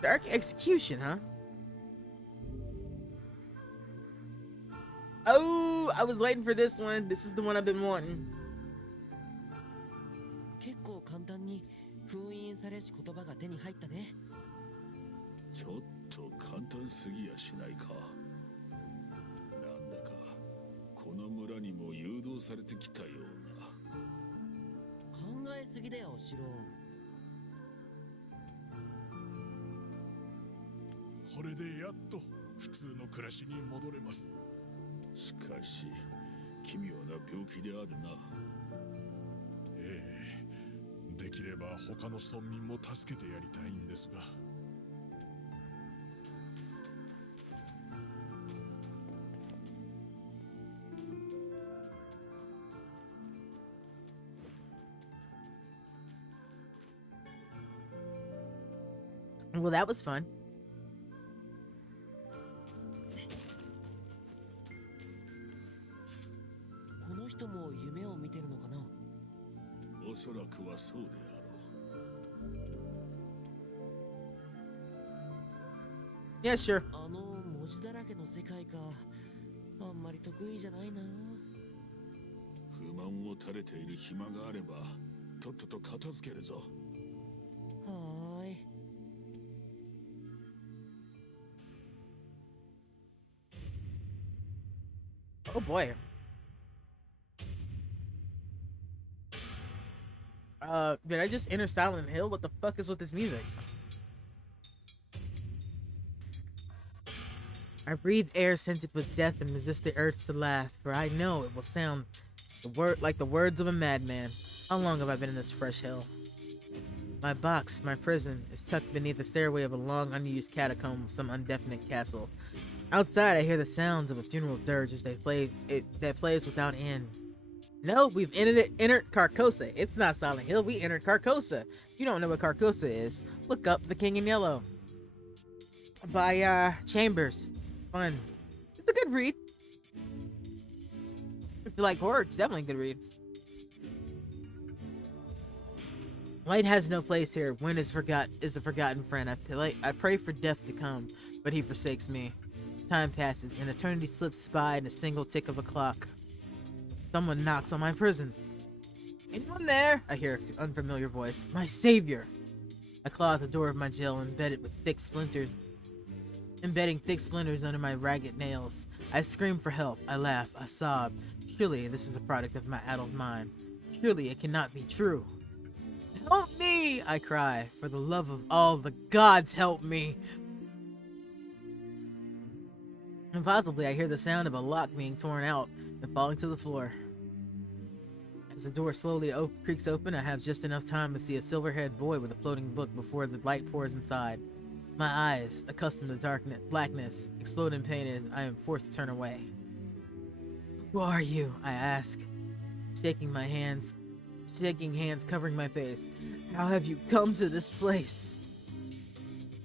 Dark execution, huh? Oh, I was waiting for this one. This is the one I've been wanting. 結構簡単に封印されし言葉が手に入ったね。ちょっと簡単すぎやしないか。なんだかこの村にも誘導されてきたような。考えすぎだよ、シロ。これでやっと普通の暮らしに戻れます。しかし奇妙な病気であるな。ええ、できれば他の村民も助けてやりたいんですが。Well, that was fun. この人も夢を見てるのかな。おそらくはそうであろう。 Yeah, sure. あの文字だらけの世界か。あんまり得意じゃないな。不満を垂れている暇があればとっとと片付けるぞ。はーい。Oh boy. Did I just enter Silent Hill? What the fuck is with this music? I breathe air scented with death and resist the urge to laugh, for I know it will sound like the words of a madman. How long have I been in this fresh hell? My box, my prison, is tucked beneath the stairway of a long unused catacomb of some indefinite castle. Outside, I hear the sounds of a funeral dirge as that plays without end. No, we've entered Carcosa. It's not Silent Hill. We entered Carcosa. If you don't know what Carcosa is, look up The King in Yellow by Chambers. Fun. It's a good read. If you like horror, it's definitely a good read. Light has no place here. Wind is a forgotten friend. I pray for death to come, but he forsakes me. Time passes, and eternity slips by in a single tick of a clock. Someone knocks on my prison. Anyone there? I hear an unfamiliar voice. My savior! I claw at the door of my jail, embedding thick splinters under my ragged nails. I scream for help. I laugh. I sob. Surely this is a product of my addled mind. Surely it cannot be true. Help me! I cry. For the love of all the gods, help me! Impossibly, I hear the sound of a lock being torn out and falling to the floor. As the door slowly creaks open, I have just enough time to see a silver-haired boy with a floating book before the light pours inside. My eyes, accustomed to blackness, explode in pain as I am forced to turn away. Who are you? I ask, shaking hands covering my face. How have you come to this place?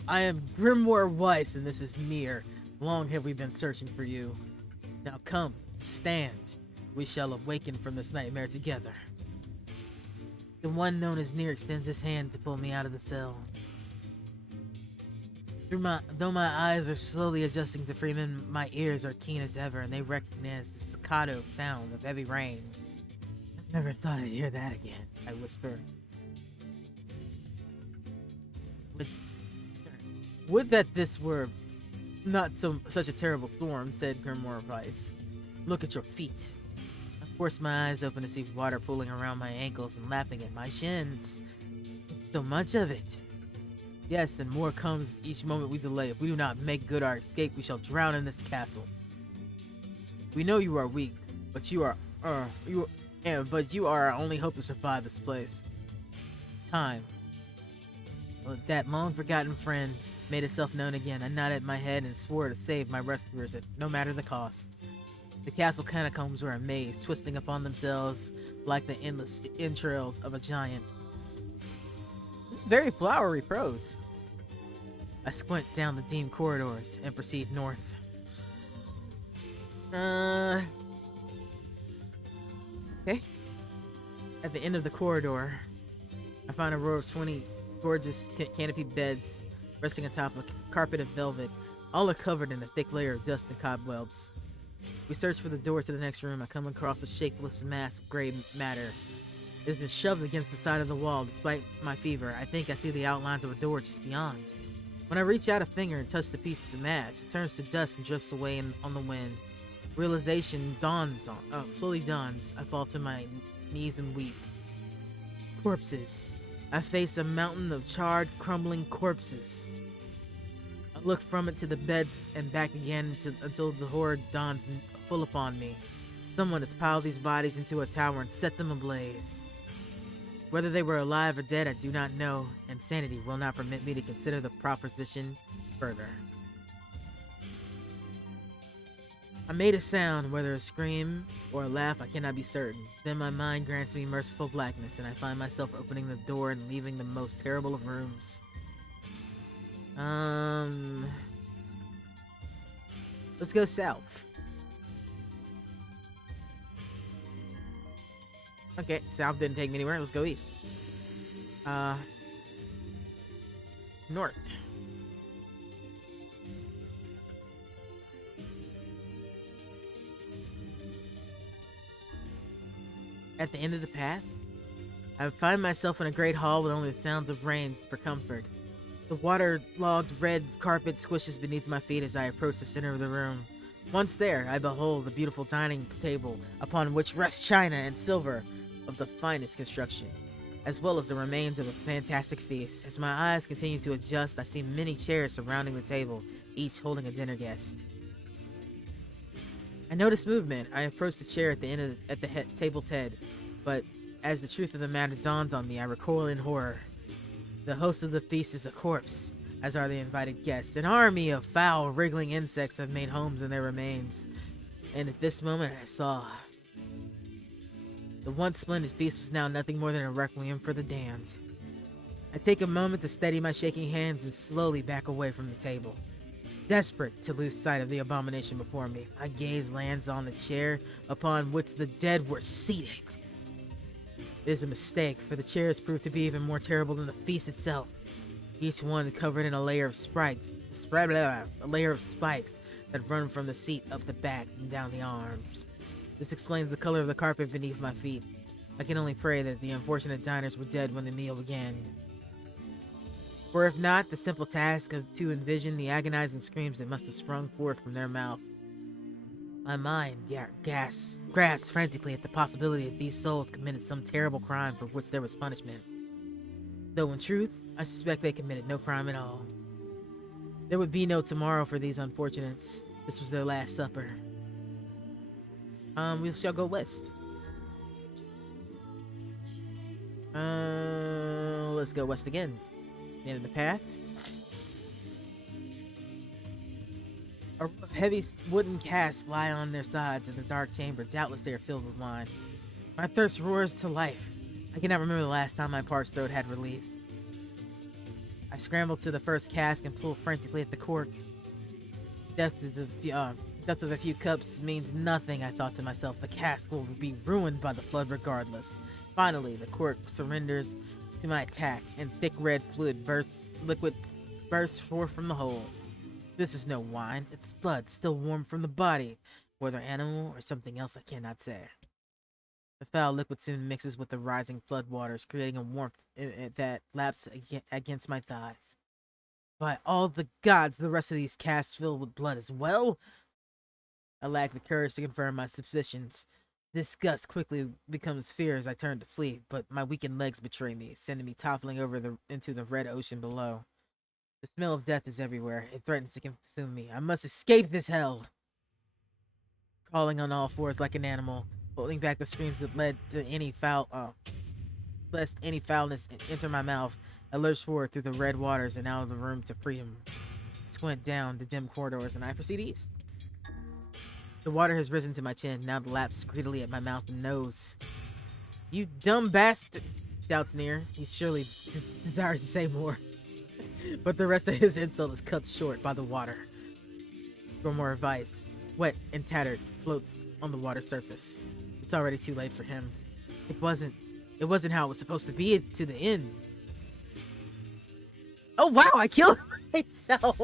I am Grimoire Weiss, and this is Nier. Long have we been searching for you. Now come, stand. We shall awaken from this nightmare together. The one known as Nier extends his hand to pull me out of the cell. Though my eyes are slowly adjusting to Freeman, my ears are keen as ever, and they recognize the staccato sound of heavy rain. I never thought I'd hear that again, I whisper. Would that this were not such a terrible storm, said Grimoire Weiss. Look at your feet. I force my eyes open to see water pooling around my ankles and lapping at my shins. So much of it. Yes, and more comes each moment we delay. If we do not make good our escape, we shall drown in this castle. We know you are weak, but you are our only hope to survive this place. Time. Well, that long-forgotten friend made itself known again. I nodded my head and swore to save my rescuers at no matter the cost. The castle catacombs were a maze, twisting upon themselves like the endless entrails of a giant. This is very flowery prose. I squint down the dim corridors and proceed north. Okay. At the end of the corridor, I find a row of 20 gorgeous canopy beds resting atop a carpet of velvet. All are covered in a thick layer of dust and cobwebs. We search for the door to the next room. I come across a shapeless mass of gray matter. It has been shoved against the side of the wall. Despite my fever, I think I see the outlines of a door just beyond. When I reach out a finger and touch the pieces of mass, it turns to dust and drifts away on the wind. Realization slowly dawns. I fall to my knees and weep. Corpses. I face a mountain of charred, crumbling corpses. I look from it to the beds and back again until the horror dawns full upon me. Someone has piled these bodies into a tower and set them ablaze. Whether they were alive or dead, I do not know, and sanity will not permit me to consider the proposition further. I made a sound, whether a scream or a laugh, I cannot be certain. Then my mind grants me merciful blackness, and I find myself opening the door and leaving the most terrible of rooms. Let's go south. Okay, south didn't take me anywhere. Let's go east. North. At the end of the path, I find myself in a great hall with only the sounds of rain for comfort. The waterlogged red carpet squishes beneath my feet as I approach the center of the room. Once there, I behold the beautiful dining table upon which rests china and silver of the finest construction, as well as the remains of a fantastic feast. As my eyes continue to adjust, I see many chairs surrounding the table, each holding a dinner guest. I notice movement. I approach the chair at the table's head, but as the truth of the matter dawns on me, I recoil in horror. The host of the feast is a corpse, as are the invited guests. An army of foul, wriggling insects have made homes in their remains, and at this moment I saw. The once splendid feast was now nothing more than a requiem for the damned. I take a moment to steady my shaking hands and slowly back away from the table. Desperate to lose sight of the abomination before me, my gaze lands on the chair upon which the dead were seated. It is a mistake, for the chairs proved to be even more terrible than the feast itself. Each one covered in a layer of spikes that run from the seat up the back and down the arms. This explains the color of the carpet beneath my feet. I can only pray that the unfortunate diners were dead when the meal began. For if not, the simple task to envision the agonizing screams that must have sprung forth from their mouth. My mind grasps frantically at the possibility that these souls committed some terrible crime for which there was punishment. Though in truth, I suspect they committed no crime at all. There would be no tomorrow for these unfortunates. This was their last supper. We shall go west. Let's go west again. The end of the path. A row of heavy wooden casks lie on their sides in the dark chamber. Doubtless they are filled with wine. My thirst roars to life. I cannot remember the last time my parched throat had relief. I scramble to the first cask and pull frantically at the cork. Death of a few cups means nothing, I thought to myself. The cask will be ruined by the flood regardless. Finally, the cork surrenders to my attack, and thick red liquid bursts forth from the hole. This is no wine, it's blood still warm from the body, whether animal or something else I cannot say. The foul liquid soon mixes with the rising flood waters, creating a warmth that laps against my thighs. By all the gods, the rest of these casks filled with blood as well? I lack the courage to confirm my suspicions. Disgust quickly becomes fear as I turn to flee, but my weakened legs betray me, sending me toppling over into the red ocean below. The smell of death is everywhere. It threatens to consume me. I must escape this hell! Crawling on all fours like an animal, holding back the screams that led to lest any foulness enter my mouth, I lurch forward through the red waters and out of the room to freedom. I squint down the dim corridors and I proceed east. The water has risen to my chin, now laps greedily at my mouth and nose. You dumb bastard! Shouts Nier. He surely desires to say more. But the rest of his insult is cut short by the water. For more advice, wet and tattered, floats on the water surface. It's already too late for him. It wasn't how it was supposed to be to the end. Oh wow, I killed him! myself.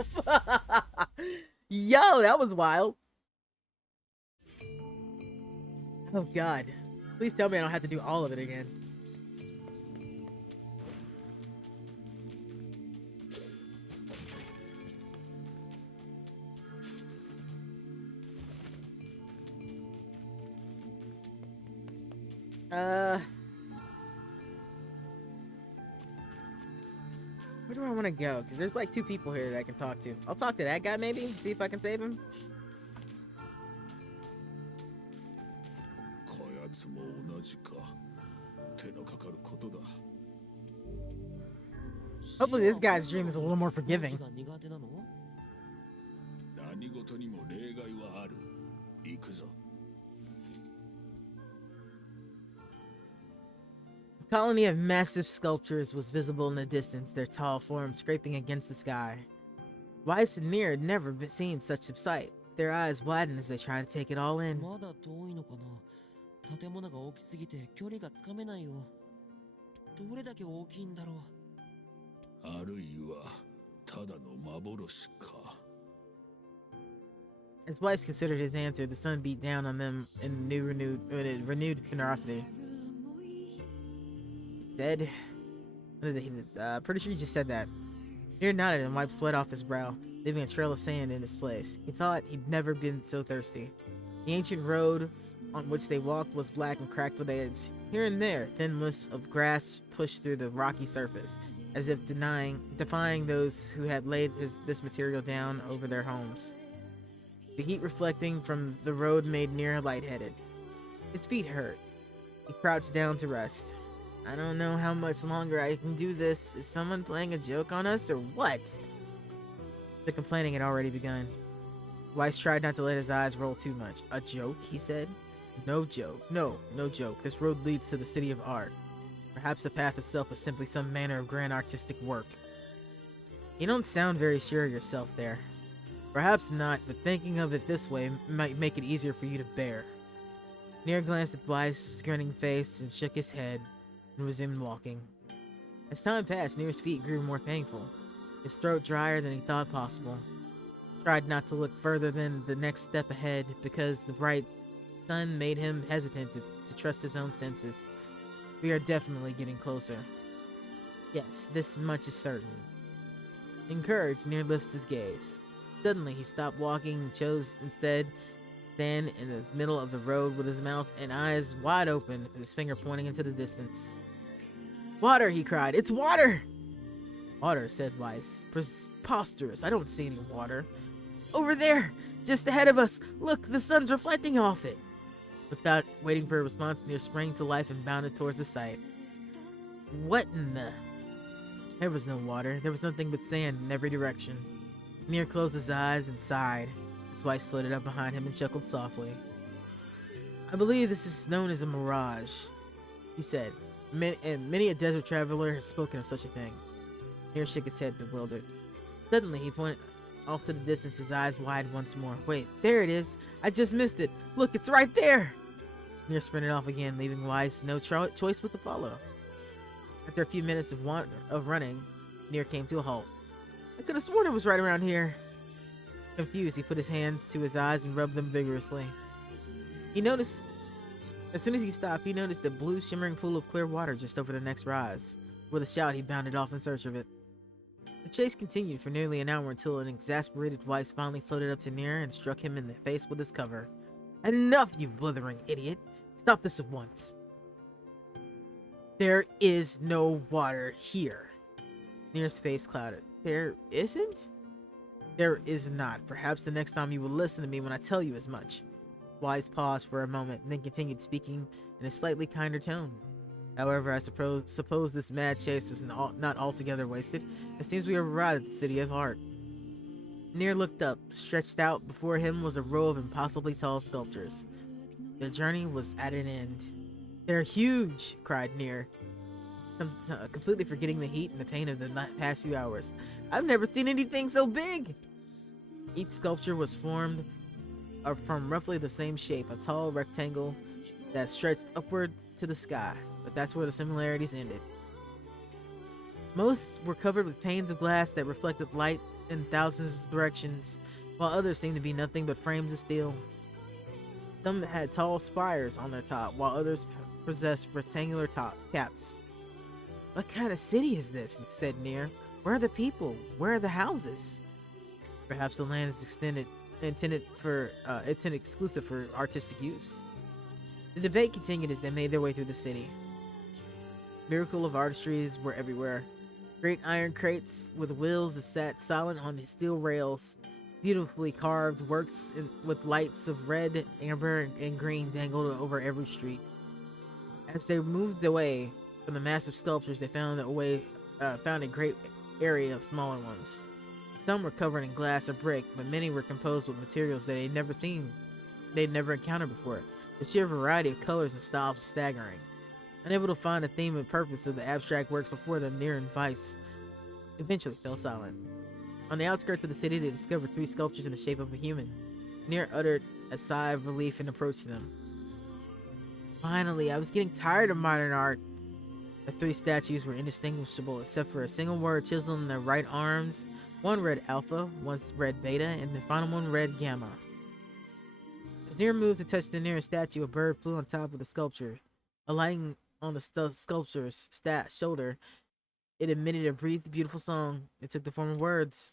Yo, that was wild. Oh god. Please tell me I don't have to do all of it again. Where do I want to go? Because there's like 2 people here that I can talk to. I'll talk to that guy maybe, see if I can save him. こやつも同じか。手のかかることだ。 Hopefully this guy's dream is a little more forgiving. が苦手なの？何事にも例外はある。行くぞ。 A colony of massive sculptures was visible in the distance, their tall forms scraping against the sky. Weiss and Nier had never seen such a sight. Their eyes widened as they tried to take it all in. まだ遠いのかな。建物が大きすぎて距離がつかめないよ。どれだけ大きいんだろう。あるいはただの幻か。 As Weiss considered his answer, the sun beat down on them in renewed generosity. Dead? What did he? Pretty sure he just said that. Nier nodded and wiped sweat off his brow, leaving a trail of sand in his place. He thought he'd never been so thirsty. The ancient road on which they walked was black and cracked with age. Here and there, thin wisps of grass pushed through the rocky surface, as if defying those who had laid this material down over their homes. The heat reflecting from the road made Nier lightheaded. His feet hurt. He crouched down to rest. I don't know how much longer I can do this. Is someone playing a joke on us or what? The complaining had already begun. Weiss tried not to let his eyes roll too much. A joke, he said. No joke. No joke. This road leads to the city of art. Perhaps the path itself is simply some manner of grand artistic work. You don't sound very sure of yourself there. Perhaps not, but thinking of it this way might make it easier for you to bear. Nier glanced at Weiss' grinning face and shook his head and resumed walking. As time passed, Nier's feet grew more painful, his throat drier than he thought possible. He tried not to look further than the next step ahead because the bright sun made him hesitant to trust his own senses. We are definitely getting closer. Yes, this much is certain. Encouraged, Nier lifts his gaze. Suddenly, he stopped walking and chose instead to stand in the middle of the road with his mouth and eyes wide open, with his finger pointing into the distance. Water, he cried. It's water! Water, said Weiss. Preposterous. I don't see any water. Over there! Just ahead of us! Look, the sun's reflecting off it! Without waiting for a response, Nier sprang to life and bounded towards the sight. What in the... There was no water. There was nothing but sand in every direction. Nier closed his eyes and sighed. His wife floated up behind him and chuckled softly. I believe this is known as a mirage, he said. Many a desert traveler has spoken of such a thing. Nier shook his head, bewildered. Suddenly, he pointed off to the distance, his eyes wide once more. Wait, there it is! I just missed it! Look, it's right there! Nier sprinted off again, leaving Weiss no choice but to follow. After a few minutes of running, Nier came to a halt. I could have sworn it was right around here. Confused, he put his hands to his eyes and rubbed them vigorously. He noticed, as soon as he stopped, he noticed a blue shimmering pool of clear water just over the next rise. With a shout, he bounded off in search of it. The chase continued for nearly an hour until an exasperated Weiss finally floated up to Nier and struck him in the face with his cover. Enough, you blithering idiot! Stop this at once. There is no water here. Nier's face clouded. There isn't? There is not. Perhaps the next time you will listen to me when I tell you as much. Weiss paused for a moment and then continued speaking in a slightly kinder tone. However, I suppose this mad chase is not altogether wasted. It seems we have arrived at the city of art. Nier looked up. Stretched out before him was a row of impossibly tall sculptures. The journey was at an end. They're huge, cried Nier, completely forgetting the heat and the pain of the past few hours. I've never seen anything so big! Each sculpture was formed from roughly the same shape, a tall rectangle that stretched upward to the sky, but that's where the similarities ended. Most were covered with panes of glass that reflected light in thousands of directions, while others seemed to be nothing but frames of steel. Some had tall spires on their top, while others possessed rectangular top caps. What kind of city is this? Said Nier. Where are the people? Where are the houses? Perhaps the land is intended exclusive for artistic use. The debate continued as they made their way through the city. Miracle of artistries were everywhere. Great iron crates with wheels that sat silent on the steel rails. Beautifully carved works with lights of red, amber, and green dangled over every street. As they moved away from the massive sculptures, they found a great area of smaller ones. Some were covered in glass or brick, but many were composed with materials that they'd never encountered before. The sheer variety of colors and styles was staggering. Unable to find a theme and purpose of the abstract works before them, Nier and Vice eventually fell silent. On the outskirts of the city, they discovered 3 sculptures in the shape of a human. Nier uttered a sigh of relief and approached them. Finally, I was getting tired of modern art. The 3 statues were indistinguishable except for a single word chiseled in their right arms. One read Alpha, one read Beta, and the final one read Gamma. As Nier moved to touch the nearest statue, a bird flew on top of the sculpture. Alighting on the sculpture's shoulder, it emitted a breathed, beautiful song. It took the form of words.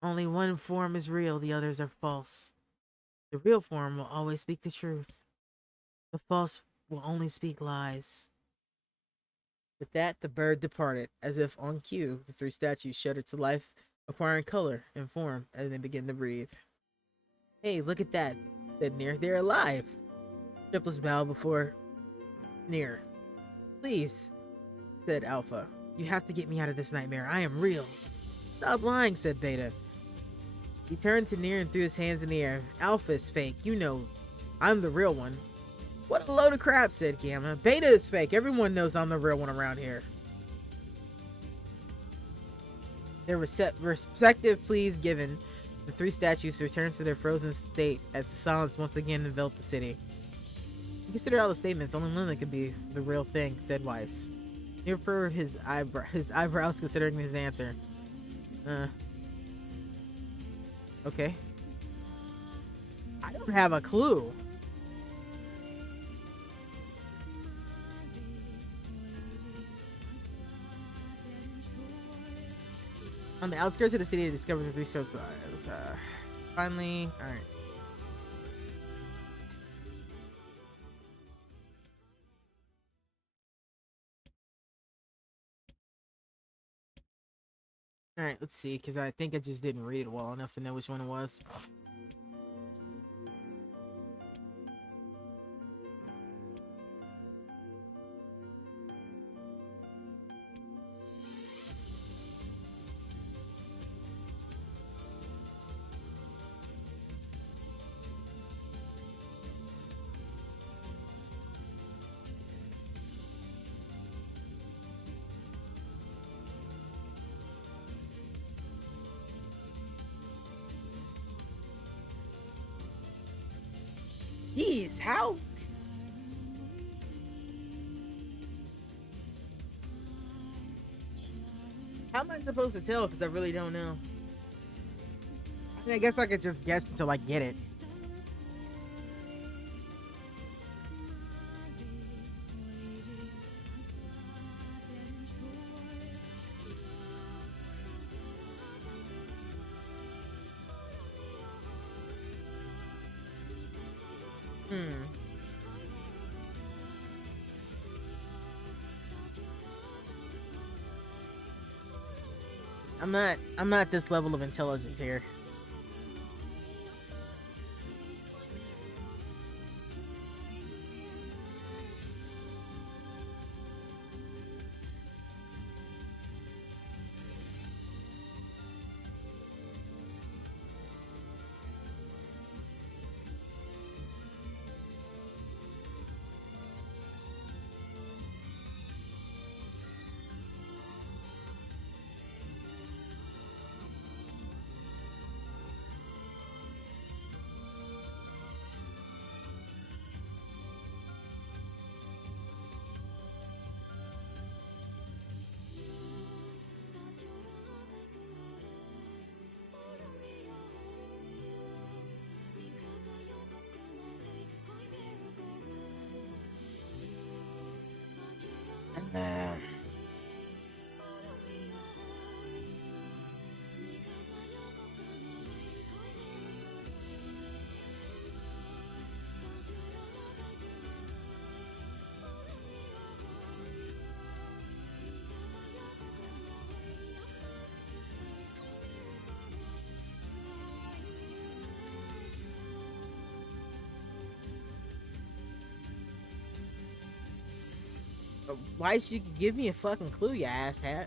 Only one form is real, the others are false. The real form will always speak the truth. The false will only speak lies. With that, the bird departed. As if on cue, the 3 statues shuddered to life, acquiring color and form as they began to breathe. Hey, look at that, said Nier. They're alive. Triplets bowed before Nier. Please, said Alpha. You have to get me out of this nightmare. I am real. Stop lying, said Beta. He turned to Nier and threw his hands in the air. Alpha is fake. You know, I'm the real one. What a load of crap, said Gamma. Beta is fake. Everyone knows I'm the real one around here. Their respective pleas given, the 3 statues returned to their frozen state as the silence once again enveloped the city. You consider all the statements, only one of them could be the real thing, said Weiss. Nier furrowed his eyebrows considering his answer. Okay. I don't have a clue. On the outskirts of the city, they discovered the 3 statues. Finally, alright. Alright, let's see, because I think I just didn't read it well enough to know which one it was. Jeez, how? How am I supposed to tell? Because I really don't know. I mean, I guess I could just guess until I get it. I'm not this level of intelligence here. Why should you give me a fucking clue, you asshat?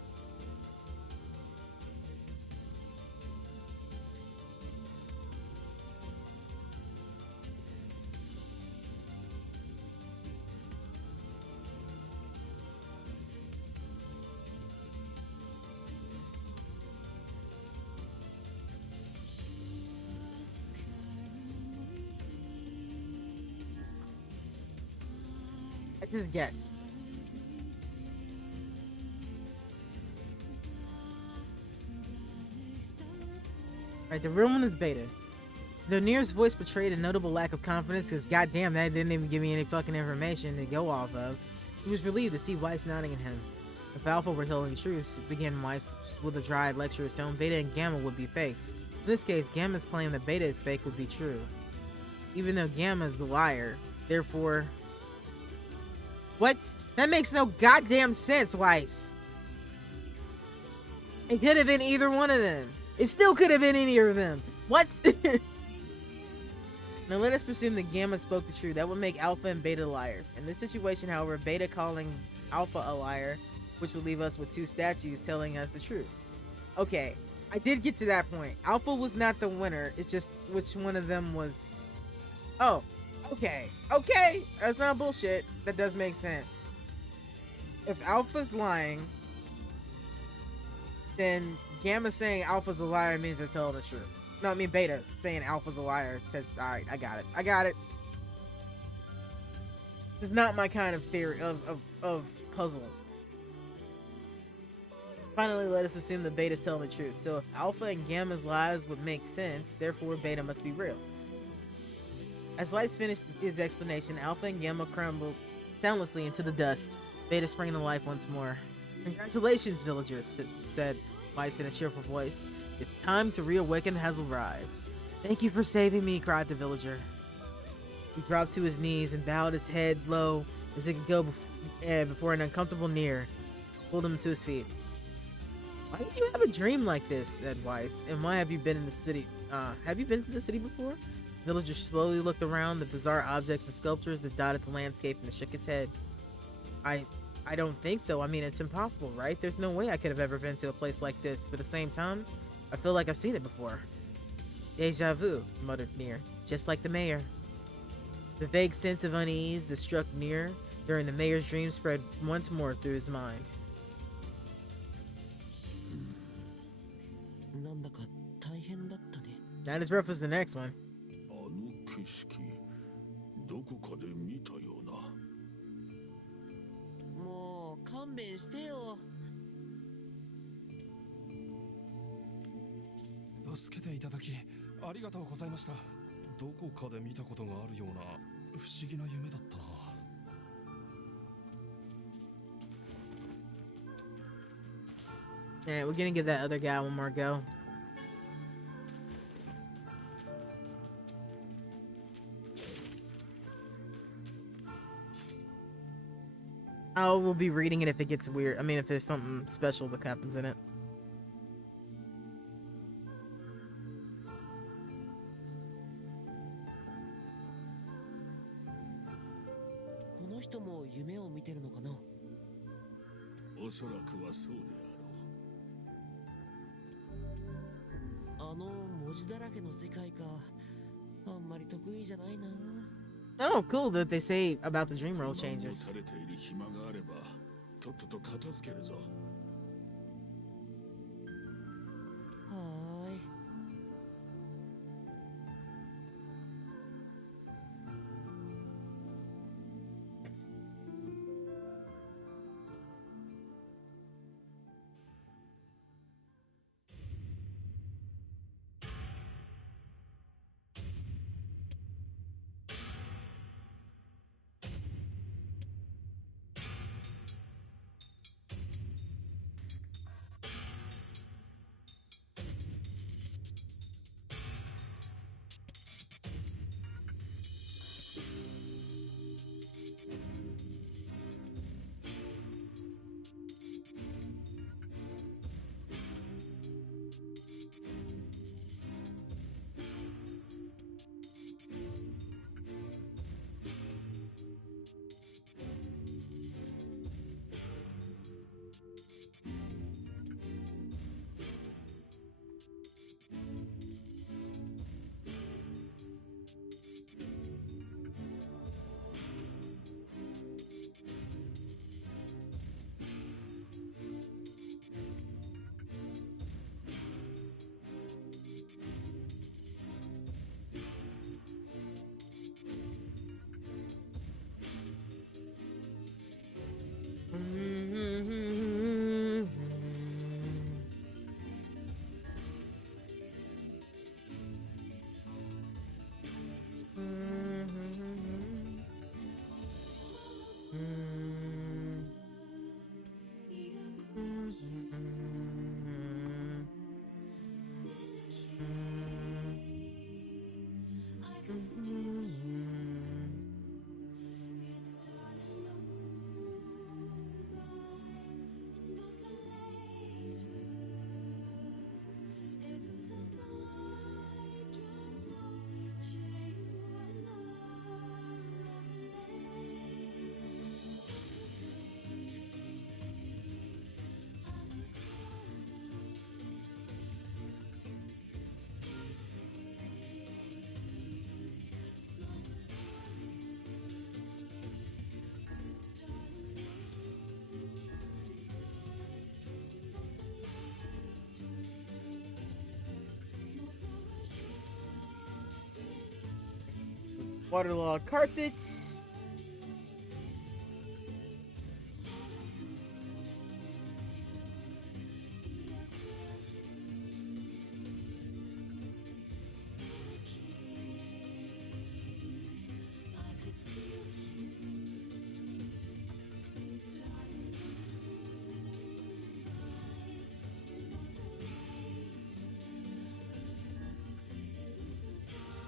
I just guessed. Alright, the real one is Beta. Though Nier's voice betrayed a notable lack of confidence, because goddamn, that didn't even give me any fucking information to go off of, he was relieved to see Weiss nodding at him. If Alpha were telling the truth, began Weiss with a dry, lecturous tone, Beta and Gamma would be fakes. In this case, Gamma's claim that Beta is fake would be true. Even though Gamma is the liar, therefore... What? That makes no goddamn sense, Weiss. It could have been either one of them. It still could have been any of them. What? Now let us presume that Gamma spoke the truth. That would make Alpha and Beta liars. In this situation, however, Beta calling Alpha a liar, which would leave us with two statues telling us the truth. Okay, I did get to that point. Alpha was not the winner. It's just which one of them was... Oh, okay. Okay, that's not bullshit. That does make sense. If Alpha's lying, then Gamma saying Alpha's a liar means they're telling the truth. No, I mean Beta saying Alpha's a liar says, alright, I got it. I got it. This is not my kind of theory of puzzle. Finally, let us assume that Beta's telling the truth. So if Alpha and Gamma's lies would make sense, therefore Beta must be real. As Weiss finished his explanation, Alpha and Gamma crumbled soundlessly into the dust. Beta sprang to life once more. Congratulations, villagers, said Weiss in a cheerful voice. It's time to reawaken has arrived. Thank you for saving me, cried the villager. He dropped to his knees and bowed his head low as it could go before an uncomfortable Nier pulled him to his feet. Why did you have a dream like this? Said Weiss. And why have you been in the city? Have you been to the city before? The villager slowly looked around the bizarre objects and sculptures that dotted the landscape and shook his head. I don't think so. I mean, it's impossible, right? There's no way I could have ever been to a place like this. But at the same time, I feel like I've seen it before. Deja vu, muttered Nier, just like the mayor. The vague sense of unease that struck Nier during the mayor's dream spread once more through his mind. Not as rough as the next one. あの景色どこかで見たような。もう勘弁してよ。助けていただきありがとうございました。どこかで見たことがあるような不思議な夢だったな。Alright, we're gonna give that other guy one more go. I will be reading it if it gets weird. I mean, if there's something special that happens in it. この人も夢を見てるのかな。おそらくはそうであろう。あの文字だらけの世界か。あんまり得意じゃないな。Oh, cool that they say about the dream world 満を changes. されている暇があればとっとと片付けるぞ。はーい。Waterlogged carpet.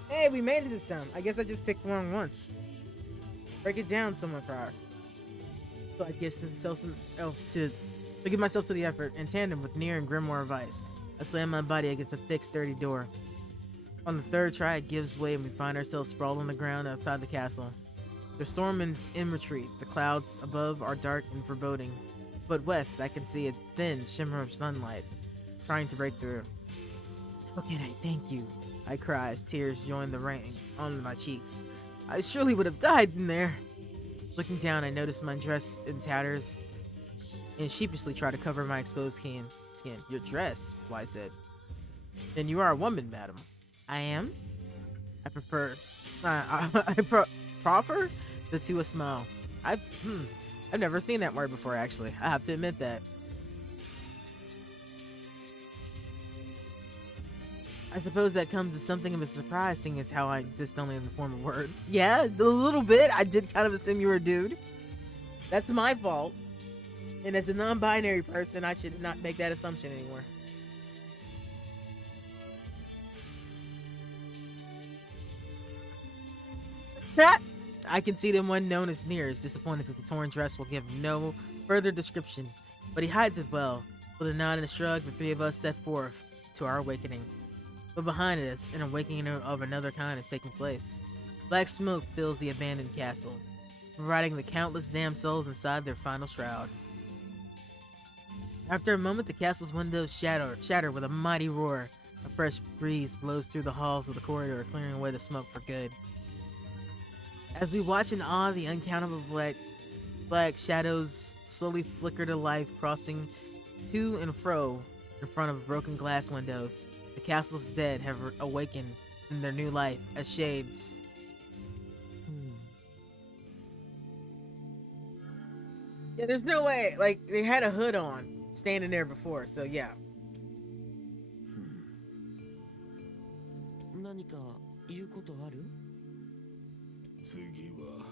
Hey, we made it this time. I guess I just picked wrong once. Break it down somewhere for ours. So I give myself to give myself to the effort in tandem with Nier and Grimoire of Ice. I slam my body against a thick, sturdy door. On the third try, it gives way and we find ourselves sprawled on the ground outside the castle. The storm is in retreat. The clouds above are dark and foreboding. But west, I can see a thin shimmer of sunlight trying to break through. How can I thank you? I cry as tears join the rain on my cheeks. I surely would have died in there. Looking down, I notice my dress in tatters and sheepishly try to cover my exposed skin. Your dress, Why said. Then you are a woman, madam. I am? I prefer. Proffer? The two a smile. I've never seen that word before, actually. I have to admit that. I suppose that comes as something of a surprise, seeing as how I exist only in the form of words. Yeah, a little bit. I did kind of assume you were a dude. That's my fault. And as a non-binary person, I should not make that assumption anymore. I can see that one known as Nier is disappointed that the torn dress will give no further description, but he hides it well. With a nod and a shrug, the three of us set forth to our awakening. But behind us, an awakening of another kind is taking place. Black smoke fills the abandoned castle, providing the countless damned souls inside their final shroud. After a moment, the castle's windows shatter with a mighty roar. A fresh breeze blows through the halls of the corridor, clearing away the smoke for good. As we watch in awe, the uncountable black shadows slowly flicker to life, crossing to and fro in front of broken glass windows. The castle's dead have awakened in their new life as shades. Yeah, there's no way. Like, they had a hood on, standing there before, so yeah. 何か言うことある？次は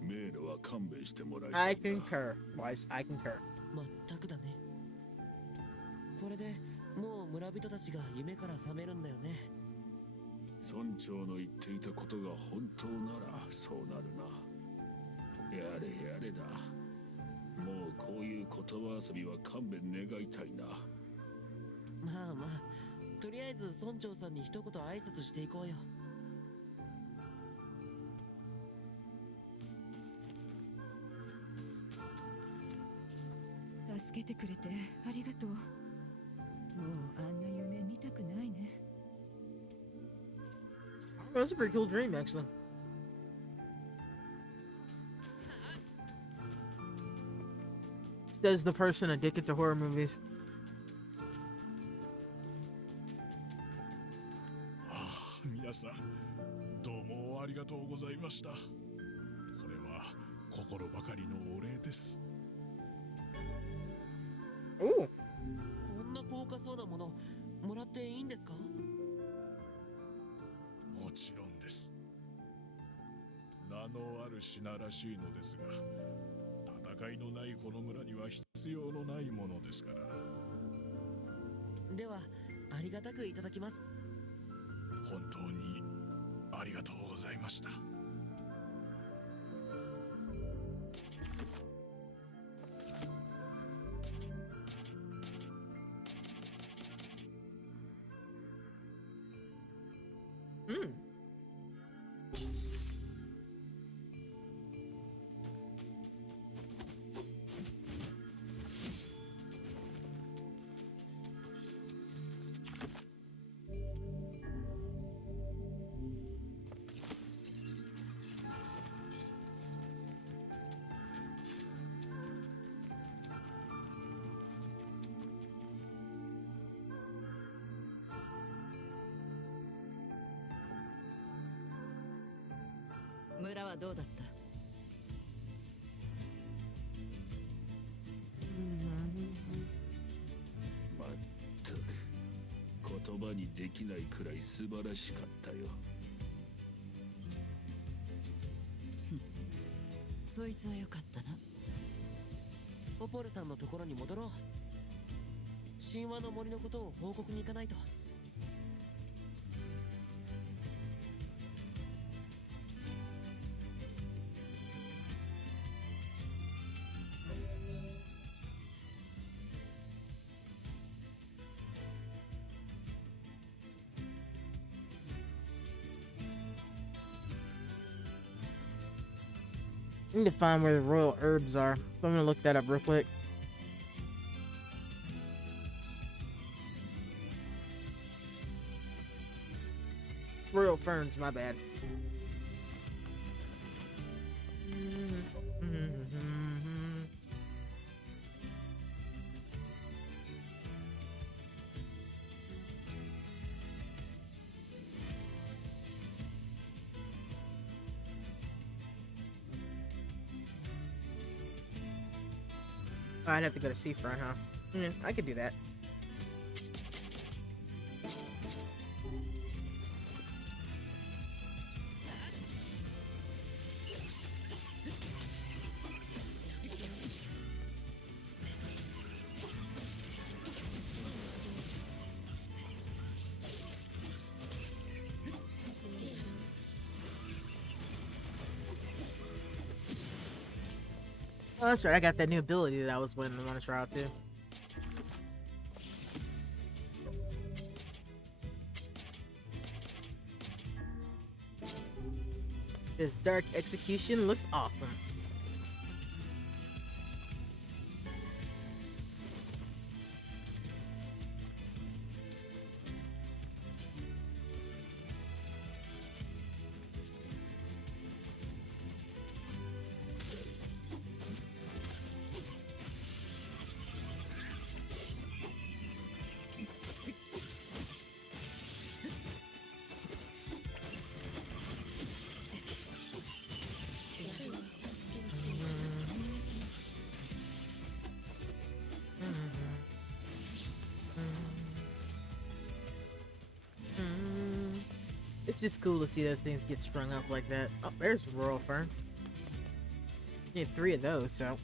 迷路は勘弁してもらいたい I な。 concur. Wise, I concur. まったくだね。これでもう村人たちが夢から覚めるんだよね。村長の言っていたことが本当ならそうなるな。やれやれだ。もうこういう言葉遊びは勘弁願いたいな。まあまあ、とりあえず村長さんに一言挨拶していこうよ。助けてくれてありがとう。もうあんな夢見たくないね。That's a pretty cool dream, actually. Says the person addicted to horror movies. ああ、皆さん、どうもありがとうございました。これは心ばかりのお礼です。Ooh. こんな高価そうなものもらっていいんですか？もちろんです。名のある品らしいのですが、戦いのないこの村には必要のないものですから。では、ありがたくいただきます。本当にありがとうございました。Hmm. 村はどうだった？まったく言葉にできないくらい素晴らしかったよ。そいつはよかったな。ポポルさんのところに戻ろう。神話の森のことを報告に行かないと。I need to find where the royal herbs are. So I'm gonna look that up real quick. Royal ferns, my bad. I'd have to go to seafront, huh? Yeah, I could do that. Oh, that's right. I got that new ability that I was wanting to try out too. This dark execution looks awesome. It's just cool to see those things get sprung up like that. Oh, there's Royal Fern. Need 3 of those, so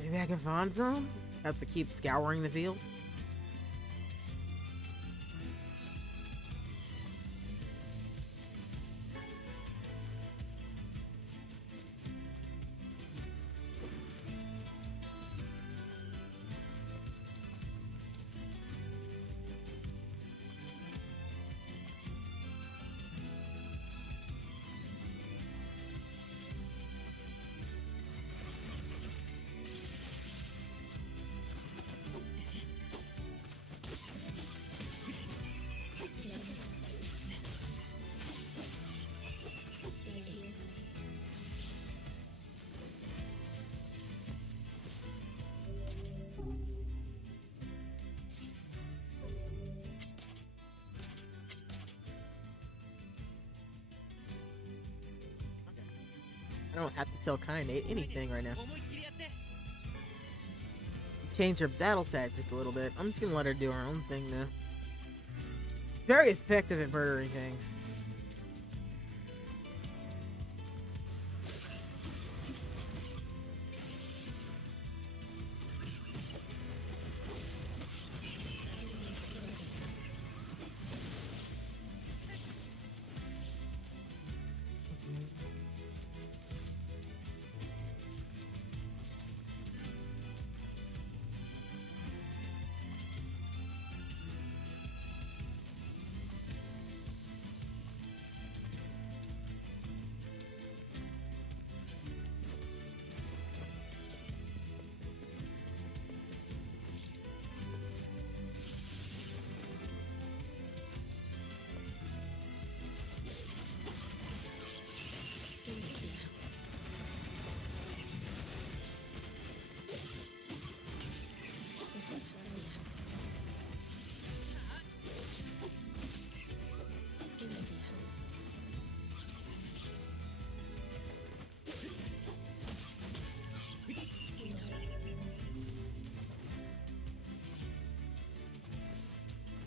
maybe I can find some. Have to keep scouring the fields. I don't have to tell Kaine anything right now. Change her battle tactic a little bit. I'm just gonna let her do her own thing now. Very effective at murdering things.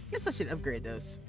Guess I should upgrade those.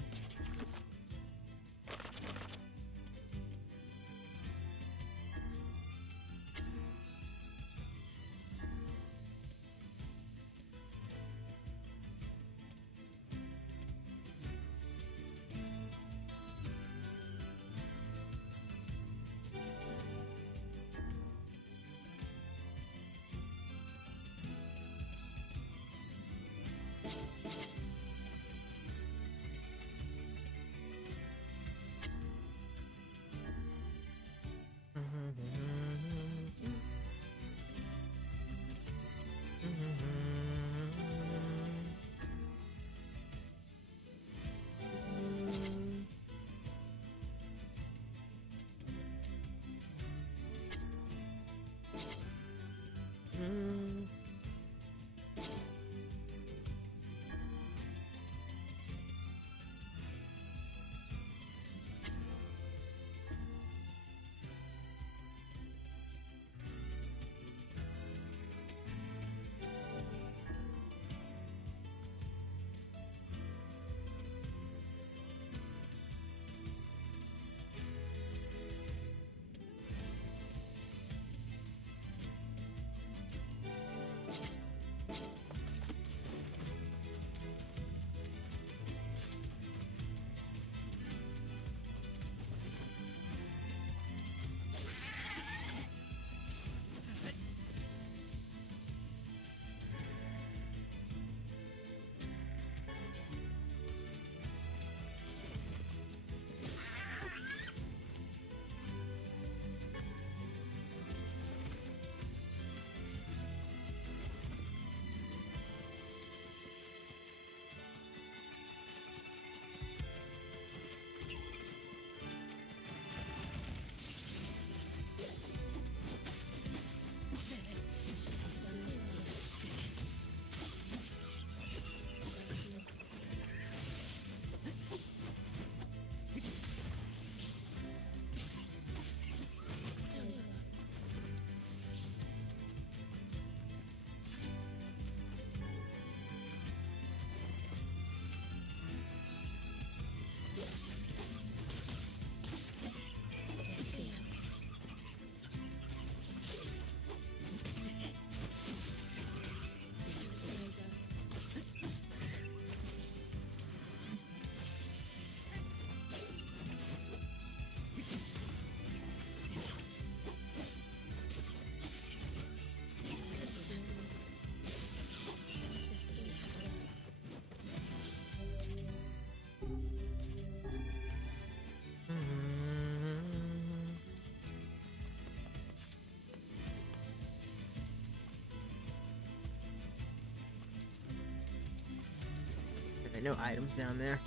No items down there.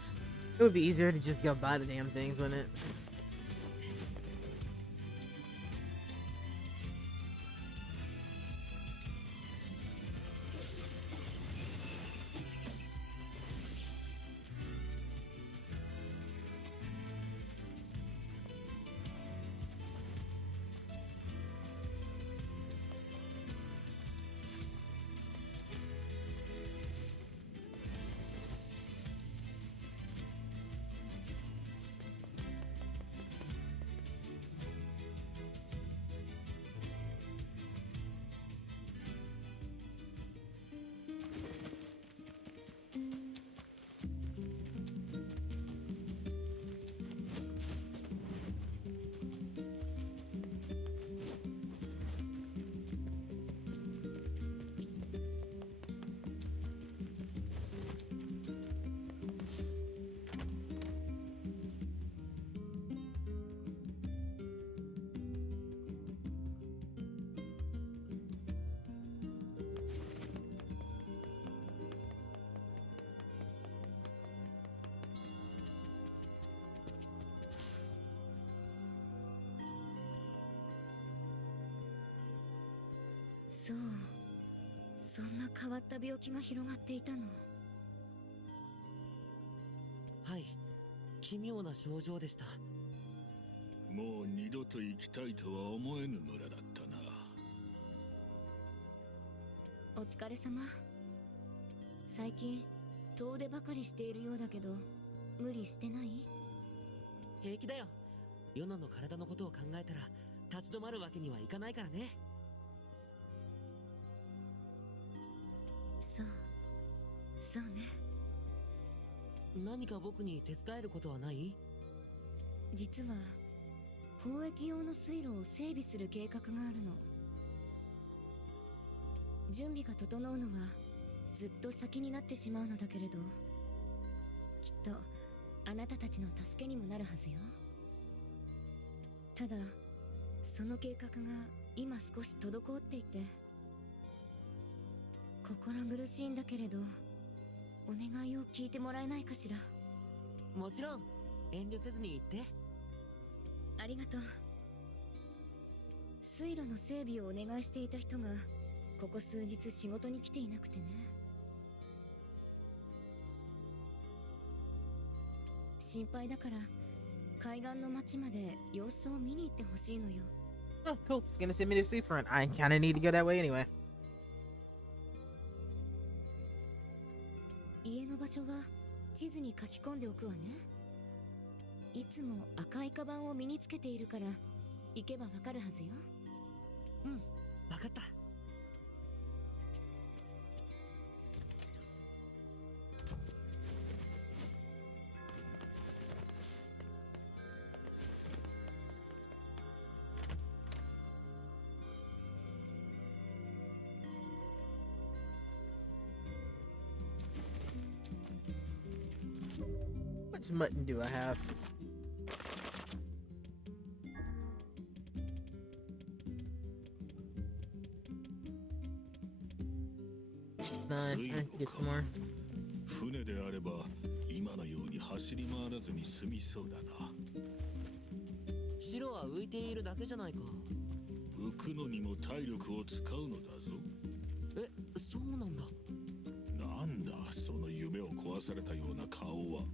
It would be easier to just go buy the damn things, wouldn't it?そう、そんな変わった病気が広がっていたの。はい、奇妙な症状でした。もう二度と行きたいとは思えぬ村だったな。お疲れ様。最近遠出ばかりしているようだけど、無理してない？平気だよ。ヨナの体のことを考えたら立ち止まるわけにはいかないからね。そうね。何か僕に手伝えることはない？実は交易用の水路を整備する計画があるの。準備が整うのはずっと先になってしまうのだけれど、きっとあなたたちの助けにもなるはずよ。ただその計画が今少し滞っていて、心苦しいんだけれど、お願いを聞いてもらえないかしら。もちろん、遠慮せずに言って。ありがとう。水路の整備をお願いしていた人がここ数日仕事に来ていなくてね。心配だから海岸の町まで様子を見に行ってほしいのよ。Oh, cool. It's gonna send me to seafront. I kinda need to go that way anyway. 家の場所は地図に書き込んでおくわね。いつも赤いカバンを身につけているから行けばわかるはずよ。うん、わかった。Which mutton do I have? None. I can get some more. 船であれば今のように走り回らずに済みそうだな。白は浮いているだけじゃないか。浮くのにも体力を使うのだぞ。え、そうなんだ。なんだその夢を壊されたような顔は。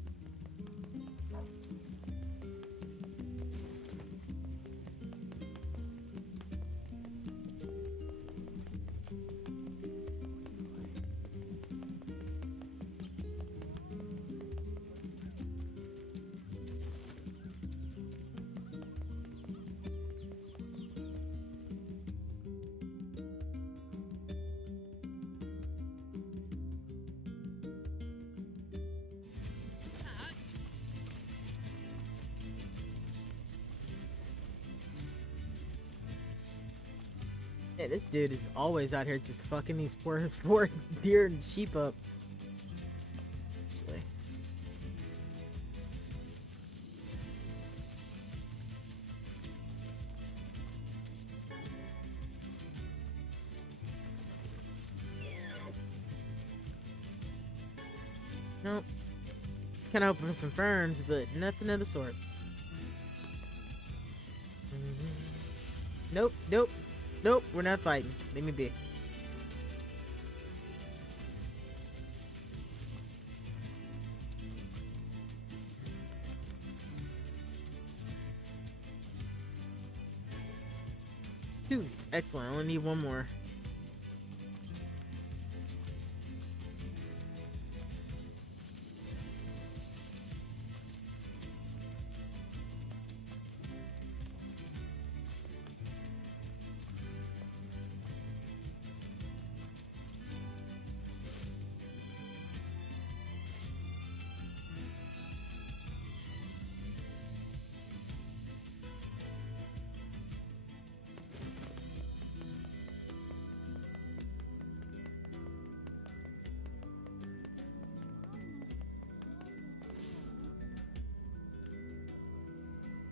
Yeah, this dude is always out here just fucking these poor deer and sheep up. Actually. Nope. Kind of hoping for some ferns, but nothing of the sort. Nope, nope. Nope, we're not fighting. Leave me be. Two. Excellent. I only need one more.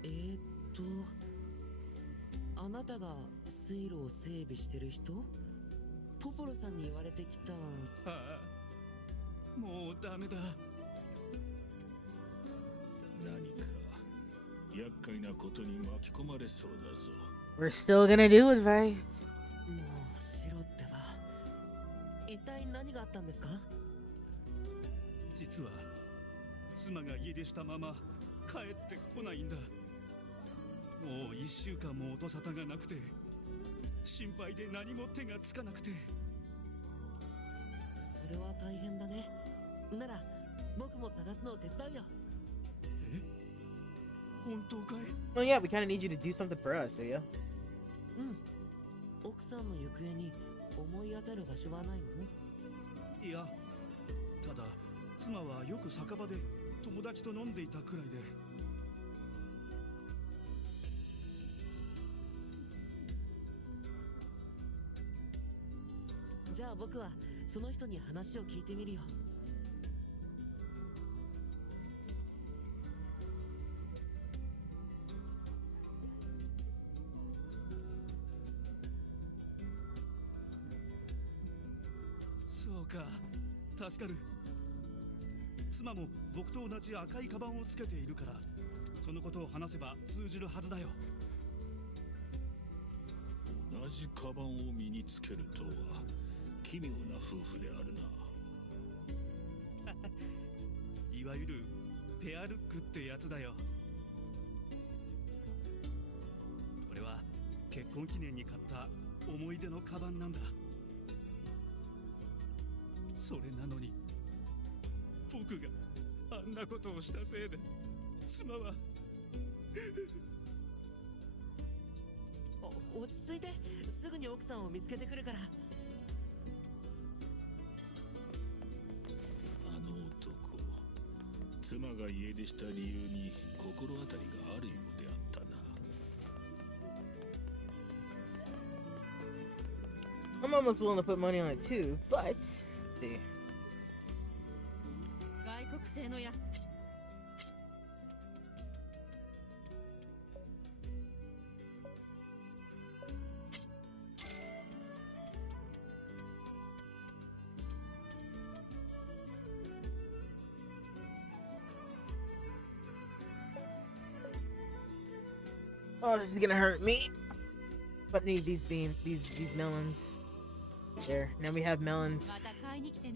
えあなたが水路を整備してる人？ポポロさんに言われてきた。ああ、もうダメだ。何か厄介なことに巻き込まれそうだぞ。 We're still gonna do advice. もう白ってば。一体何があったんですか？実は妻が家出したまま帰ってこないんだ。もう1週間も音沙汰がなくて、心配で何も手がつかなくて。それは大変だね。なら僕も探すのを手伝うよ。え、本当かい？ Well, yeah, we kind of need you to do something for us, yeah? うん。奥さんの行方に思い当たる場所はないの？いや、ただ妻はよく酒場で友達と飲んでいたくらいで。じゃあ僕はその人に話を聞いてみるよ。そうか、助かる。妻も僕と同じ赤いカバンをつけているから、そのことを話せば通じるはずだよ。同じカバンを身につけるとは奇妙な夫婦であるな。いわゆるペアルックってやつだよ。これは結婚記念に買った思い出のカバンなんだ。それなのに僕があんなことをしたせいで妻は落ち着いて、すぐに奥さんを見つけてくるから。あの男、妻が家出した理由に心当たりがあるようであったな。I'm almost willing to put money on it too, but let's see. 外国製のやつ。Oh, this is gonna hurt me. But I need these melons. There. Now we have melons. また買いに来てね。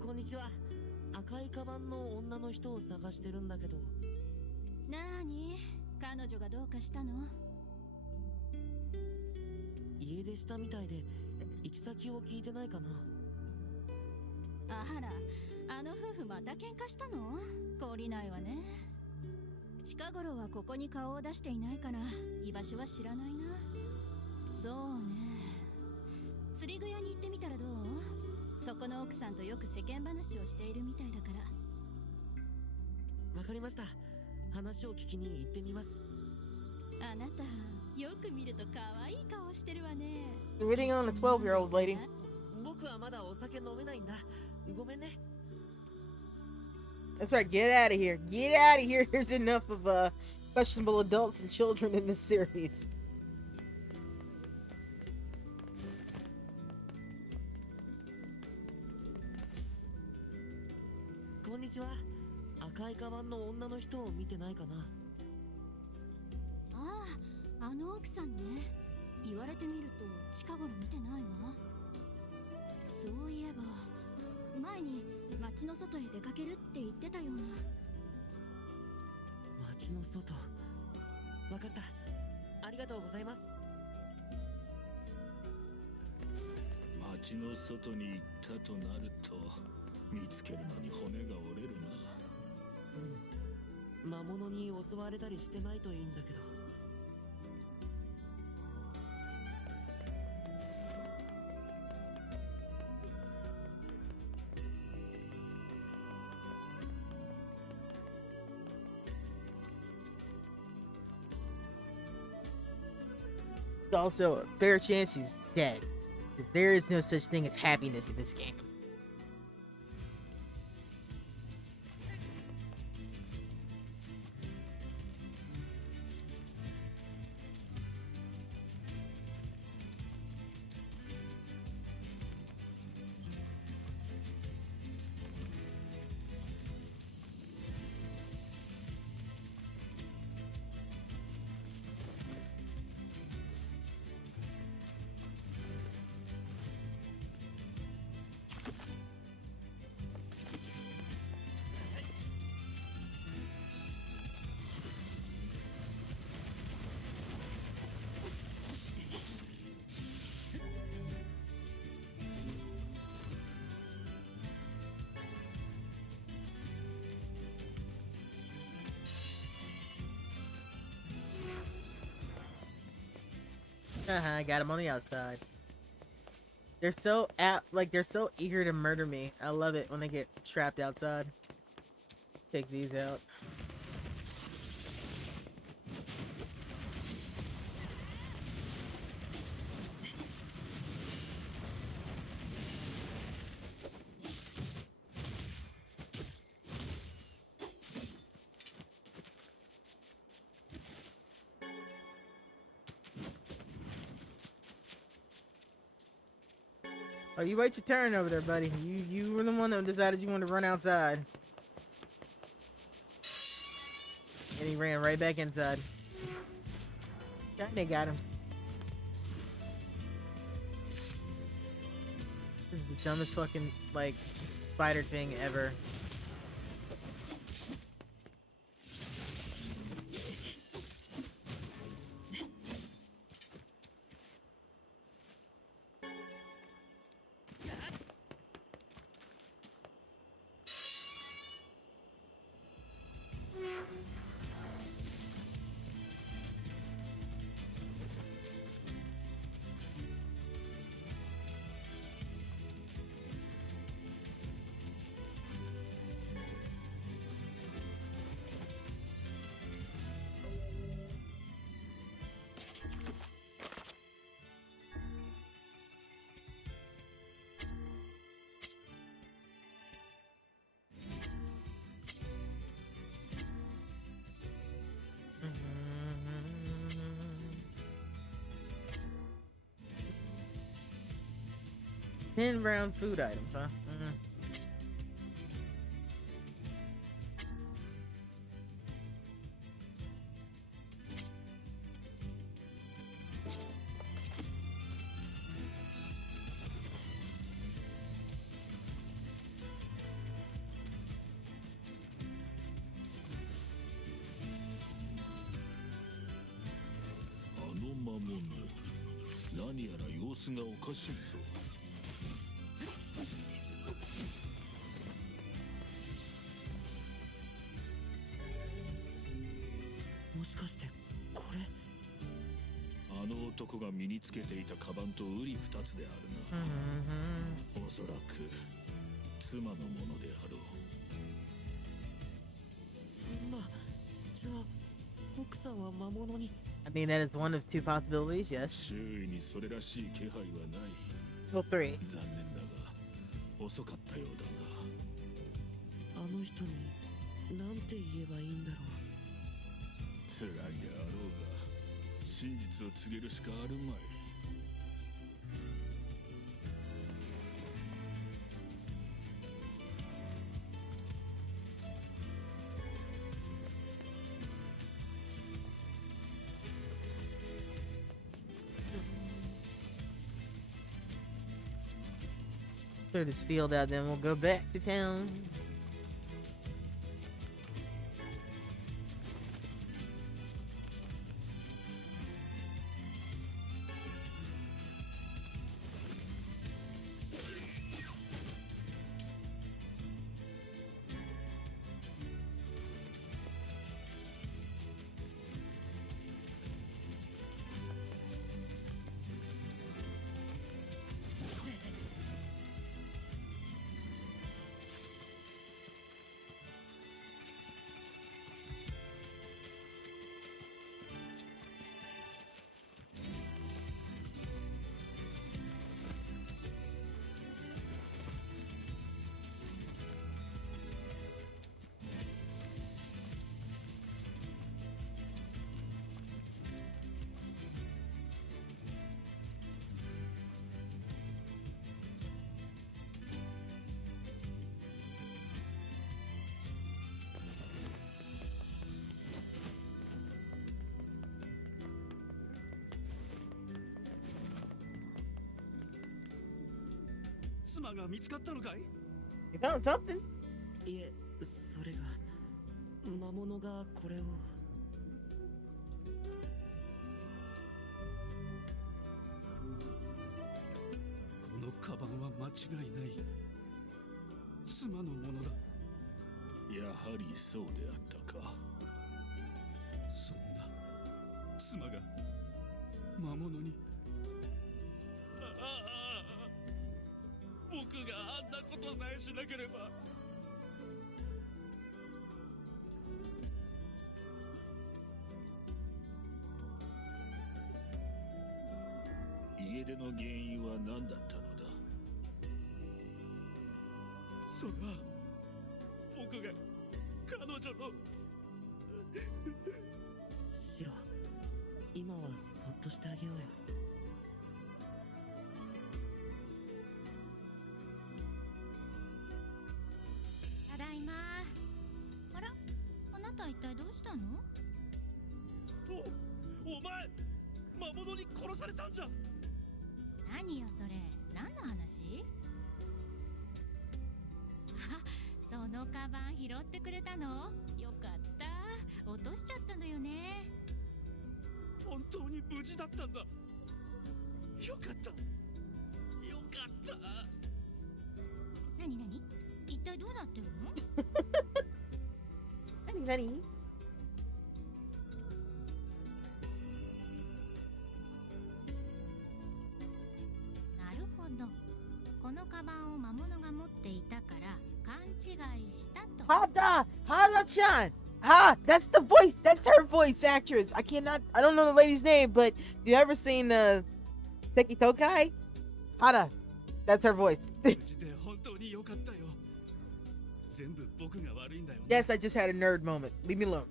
こんにちは。赤いカバンの女の人を探してるんだけど。なーに、彼女がどうかしたの？家出したみたいで行き先を聞いてないかな。あら、あの夫婦また喧嘩したの？懲りないわね。近頃はここに顔を出していないから居場所は知らないな。そうね。釣り具屋に行ってみたらどう？そこの奥さんとよく世間話をしているみたいだから。わかりました。話を聞きに行ってみます。あなた、よく見ると可愛い顔してるわね。 You're hitting on a 12-year-old lady. 僕はまだお酒飲めないんだ。ごめんね。 That's right, get out of here. Get out of here. There's enough of questionable adults and children in this series. こんにちは。赤いカバンの女の人を見てないかな。ああ、あの奥さんね。言われてみると近頃見てないわ。そういえば前に町の外へ出かけるって言ってたような。町の外。わかった。ありがとうございます。町の外に行ったとなると見つけるのに骨が折れるな。うん。魔物に襲われたりしてないといいんだけど。Also, a fair chance she's dead. 'Cause there is no such thing as happiness in this game. I got him on the outside. They're so they're so eager to murder me. I love it when they get trapped outside. Take these out. Oh, you wait your turn over there, buddy. You were the one that decided you wanted to run outside. And he ran right back inside. They got him. This is the dumbest fucking, like, spider thing ever. Ten round food items, huh? I mean, that is one of two possibilities, yes. Well, three. あの人になんて言えばいいんだろう。辛いであろうが真実を告げるしかあるまい。Clear this field out, then we'll go back to town. You found something? いえ、それが魔物がこれを。このカバンは間違いない。妻のものだ。やはりそうであったか。そんな妻が魔物に。ことさえしなければ。家出の原因は何だったのだ。それは僕が彼女の。シロ、今はそっとしてあげようよ。ただいま。あら、あなた一体どうしたの？お前魔物に殺されたんじゃ。何よそれ、何の話？あ、そのカバン拾ってくれたの？よかった。落としちゃったのよね。本当に無事だったんだ。よかったよかった。何何？一体どうなってるの？何なるほど。このカバンを魔物が持っていたから勘違いしたと。Hada-chan! Ah, that's the voice. That's her voice actress. I don't know the lady's name, but you ever seen Seki Tokai? Hada. That's her voice. 無事で本当によかったよ。全部僕が悪いんだよね。 Yes, I just had a nerd moment. Leave me alone.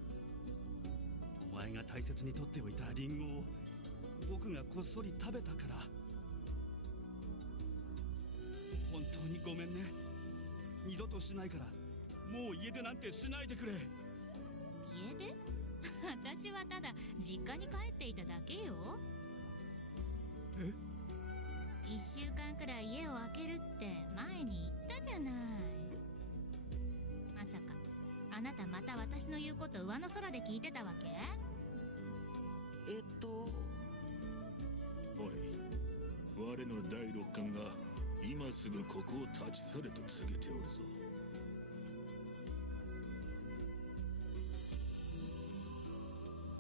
お前が大切に取っておいたリンゴを僕がこっそり食べたから。本当にごめんね。二度としないから、もう家出なんてしないでくれ。家出？私はただ実家に帰っていただけよ。え？1週間くらい家を空けるって前に言ったじゃない。まさかあなたまた私の言うこと上の空で聞いてたわけ？おい、我の第六感が今すぐここを立ち去れと告げておるぞ。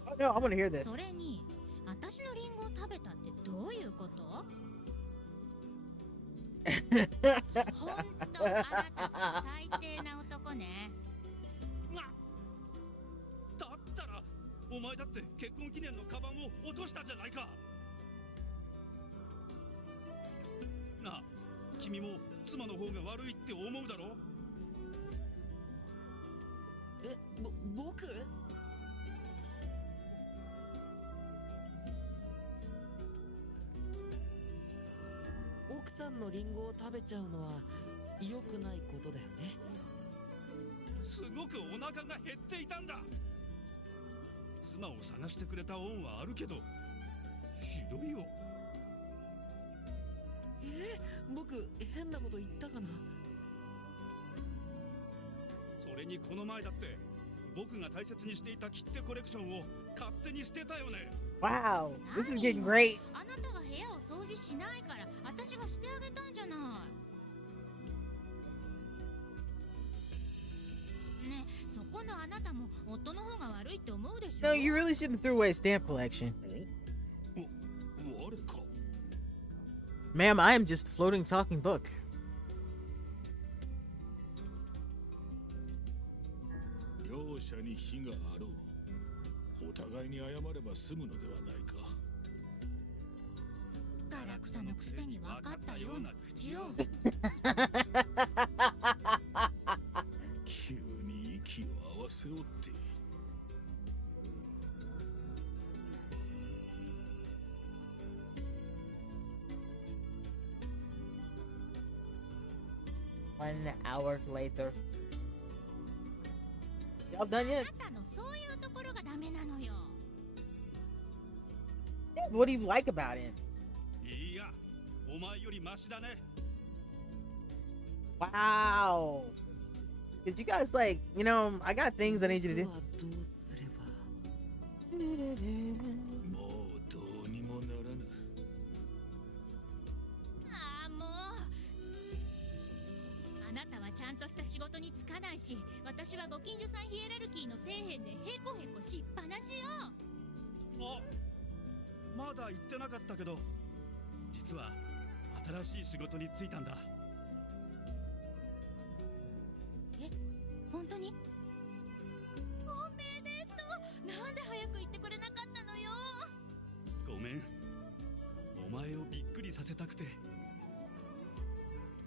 Oh no, I want to hear this. それに私のリンゴを食べたってどういうこと？ほんとあなたは最低な男ね。だったらお前だって結婚記念のカバンを落としたじゃないか。なあ、君も妻の方が悪いって思うだろ。僕？奥さんのリンゴを食べちゃうのは良くないことだよね。すごくお腹が減っていたんだ。妻を探してくれた恩はあるけど、ひどいよ。僕変なこと言ったかな。それにこの前だって僕が大切にしていた切手コレクションを勝手に捨てたよね。 Wow, this is 何 getting よ great. あなたが部屋を掃除しないから私がしてあげたんじゃない。ね、そこのあなたも夫の方が悪いって思うでしょ。 No, you really shouldn't throw away a stamp collection. 我か。 Ma'am, I am just a floating talking book. 両者に非があろう。お互いに謝れば済むのではないか。ガラクタのくせに分かったような口を。急に息を合わせおって。1 hour later. Y'all done あ yet? なたのそういうところがダメなのよ。 Yeah, what do you like about him? いや、お前よりマシだね。 Wow. Did you guys like, you know, I got things I need you to do. 僕はどうすれば。もうどうにもならぬ。ああもう。あなたはちゃんとした仕事に就かないし、私はご近所さんヒエラルキーの底辺でヘコヘコしっぱなしよ。あ、まだ言ってなかったけど、実は新しい仕事に就いたんだ。本当に？おめでとう。なんで早く言ってくれなかったのよ。ごめん、お前をびっくりさせたくて。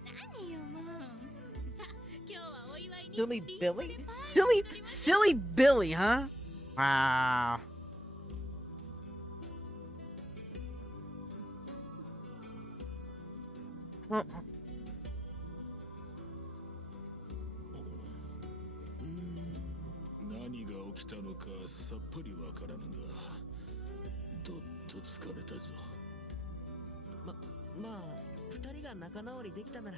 何よもう。さあ今日はお祝いに Silly リンゴで Billy? パーティー Silly Billy, huh? Wow. Well, 何が起きたのかさっぱりわからぬが、どっと疲れたぞ。まあ二人が仲直りできたなら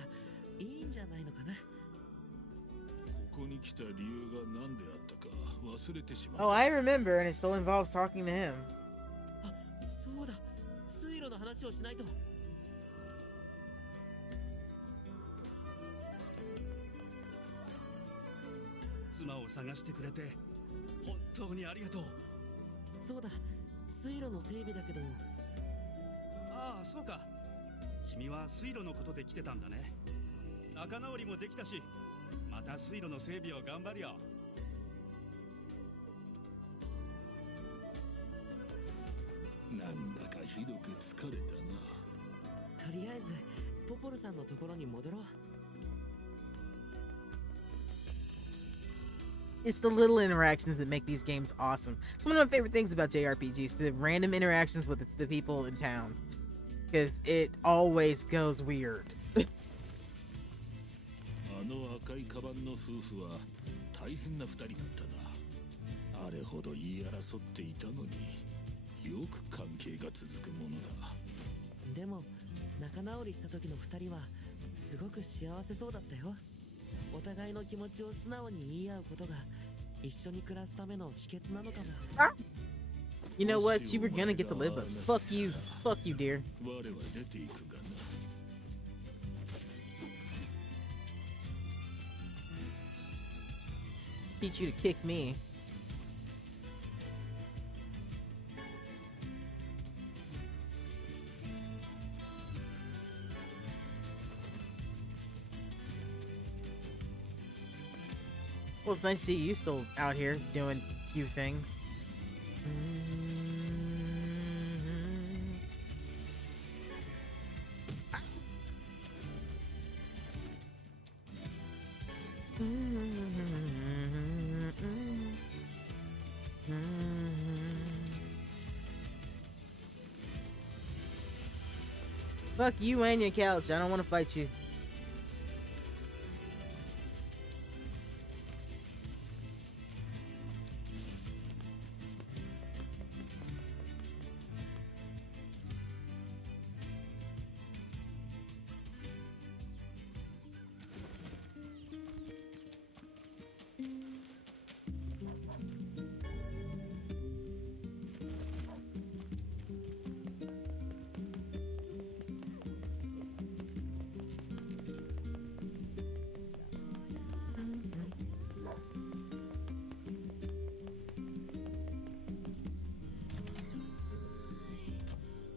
いいんじゃないのかな。ここに来た理由が何であったか忘れてしまった。 oh, I remember, and it still involves talking to him. あ、そうだ、水路の話をしないと。妻を探してくれて本当にありがとう。そうだ、水路の整備だけど。ああ、そうか。君は水路のことで来てたんだね。仲直りもできたし、また水路の整備を頑張るよ。なんだかひどく疲れたな。とりあえずポポルさんのところに戻ろう。It's the little interactions that make these games awesome. It's one of my favorite things about JRPGs, the random interactions with the people in town. Because it always goes weird. あの赤いカバンの夫婦は大変な二人だったな。あれほど言い争っていたのによく関係が続くものだ。でも仲直りした時の二人はすごく幸せそうだったよ。お互いの気持ちを素直に言い合うことが一緒に暮らすための秘訣なのかも。You know what? You were gonna get to live with. Fuck you. Fuck you, dear. 我は出ていくがな。Teach you to kick me. Well, it's nice to see you still out here doing few things. Fuck you and your couch. I don't want to fight you.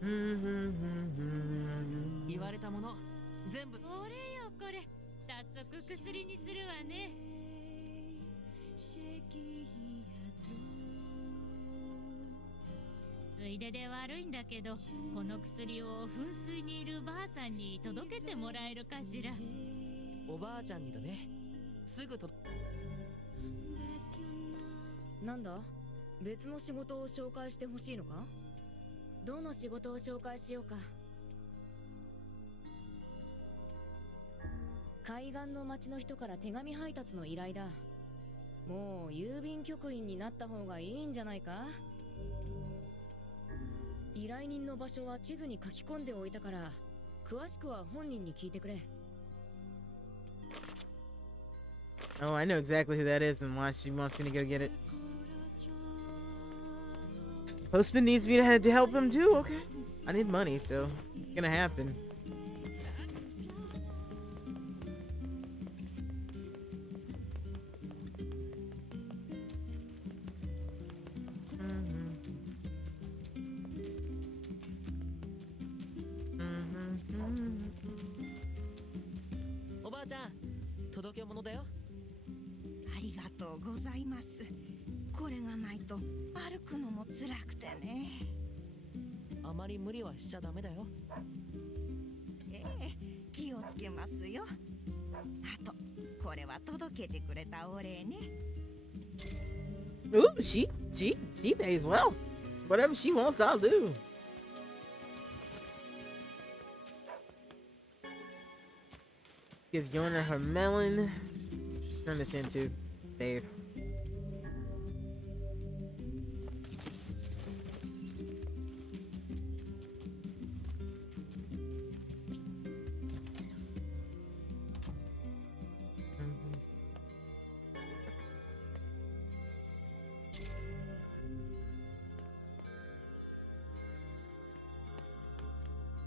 Mm-hmm. 言われたもの全部。これよこれ。早速薬にするわね。ついでで悪いんだけど、この薬を噴水にいるばあさんに届けてもらえるかしら。おばあちゃんにだね。すぐと。なんだ、別の仕事を紹介してほしいのか？どの仕事を紹介しようか。海岸の町の人から手紙配達の依頼だ。もう郵便局員になった方がいいんじゃないか？依頼人の場所は地図に書き込んでおいたから、詳しくは本人に聞いてくれ。Oh, I know exactly who that is and why she wants me to go get it. Postman needs me to help him too. Okay, I need money, so it's gonna happen. Mm-hmm. おばあちゃん、届け物だよ。ありとうございます。これがないと歩くのも辛くてね。あまり無理はしちゃダメだよ。ええ、気をつけますよ。あと、これは届けてくれたお礼ね。Ooh, she pays well. Whatever she wants, I'll do. Give Yona her melon. Turn this into save.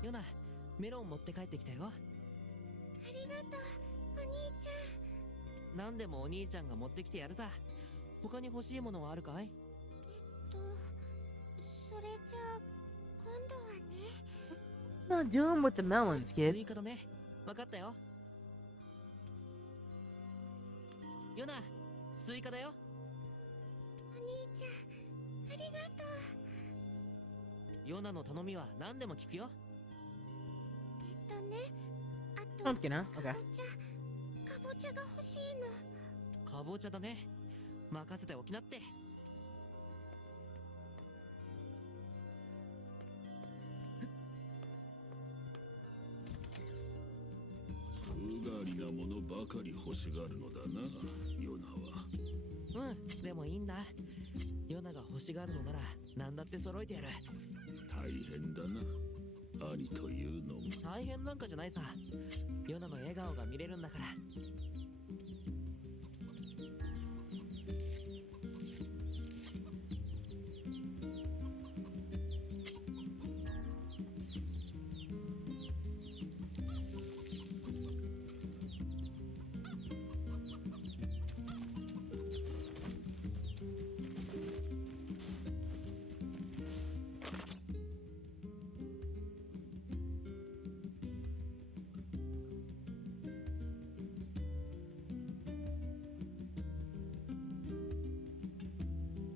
ヨナ、メロン持って帰ってきたよ。ありがとう、お兄ちゃん。何でもお兄ちゃんが持ってきてやるさ。他に欲しいものはあるかい？それじゃあ今度はね。What doing with the melons, ス kid? イカだね。わかったよ。ヨナ、スイカだよ。お兄ちゃん、ありがとう。ヨナの頼みは何でも聞くよ。ね、あと Pumpkin, huh? か Okay. ぼちゃが欲しいの。かぼちゃだね。任せておきなって。風変わりなものばかり欲しがるのだな、ヨナは。うん、でもいいんだ。ヨナが欲しがるのなら何だって揃えてやる。大変だな、兄というのも。大変なんかじゃないさ。ヨナの笑顔が見れるんだから。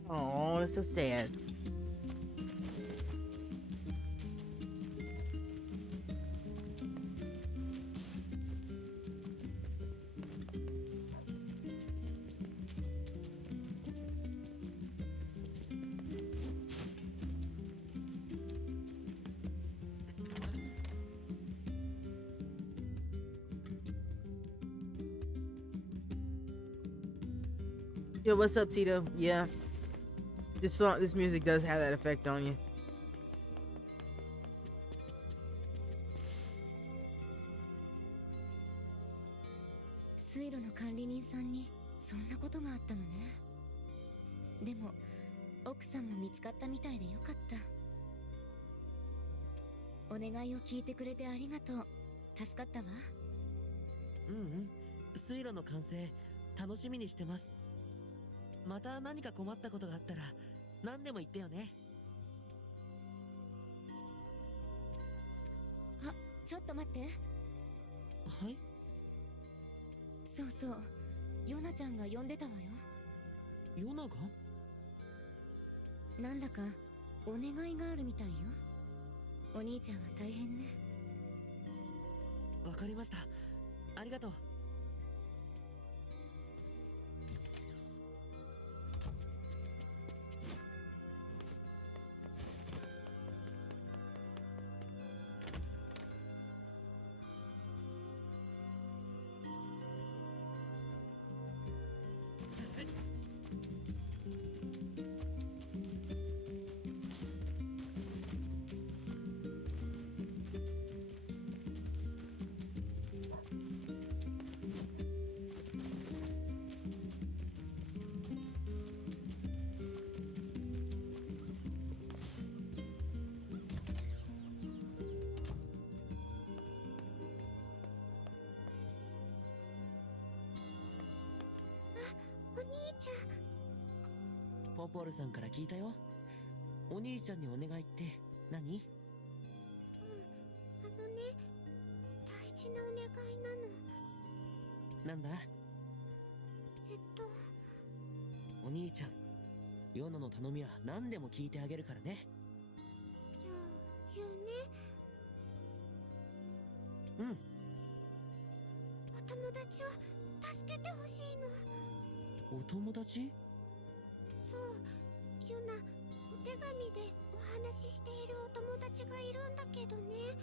Oh, that's so sad. Yo, what's up, Tito? Yeah. This music does have that effect on you. Suiro の管理人さんにそんなことがあったのね。でも奥さんも見つかったみたいでよかった。お願いを聞いてくれてありがとう。助かったわ。うんうん。水路の完成楽しみにしてます。また何か困ったことがあったら何でも言ってよね。あ、ちょっと待って。はい。そうそう、ヨナちゃんが呼んでたわよ。ヨナが？なんだかお願いがあるみたいよ。お兄ちゃんは大変ね。わかりました。ありがとう。お兄ちゃん。ポポルさんから聞いたよ。お兄ちゃんにお願いって何？ね、大事なお願いなの。なんだ？お兄ちゃん、ヨノの頼みは何でも聞いてあげるからね。じゃあ言うね。うん。お友達を助けてほしいの。お友達？そう、ユナ、お手紙でお話ししているお友達がいるんだけどね。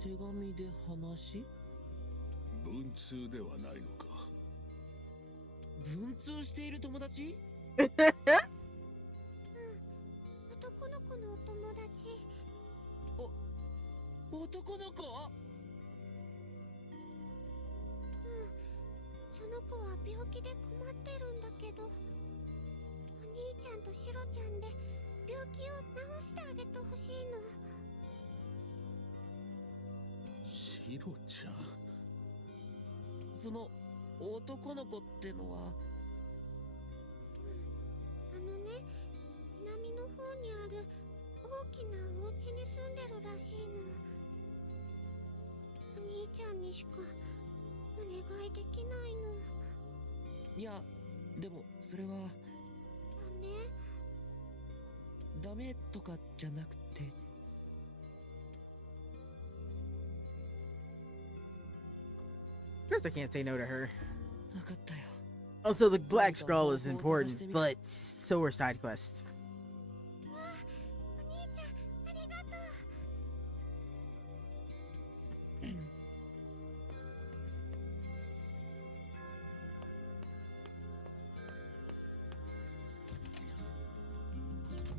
手紙で話？文通ではないのか。文通している友達？うん、男の子のお友達。男の子？うん、その子は病気で困ってるんだけど、お兄ちゃんとシロちゃんで病気を治してあげてほしいの。シロちゃん。その男の子ってのは？あのね、南の方にある大きなお家に住んでるらしいの。お兄ちゃんにしかお願いできないの。いや、でもそれはダメとかじゃなくて。Of course I can't say no to her. わかったよ。 Also, the black scroll is important, but so are side quests. わあ、お兄ちゃんありがとう。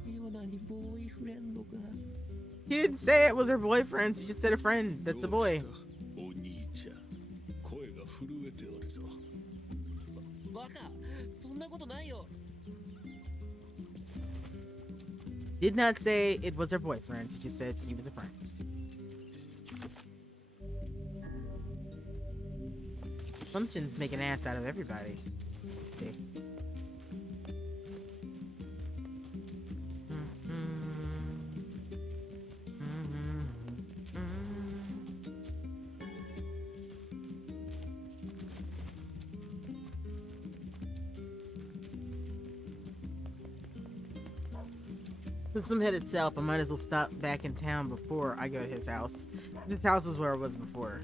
ヨナにボーイフレンドが。 She didn't say it was her boyfriend, she just said a friend. That's a boy. お兄ちゃん、声が震えておるぞ。バカ、そんなことないよ。 Did not say it was her boyfriend, she just said he was a friend. Assumptions make an ass out of everybody. Okay. Since I'm headed south, I might as well stop back in town before I go to his house. His house was where I was before.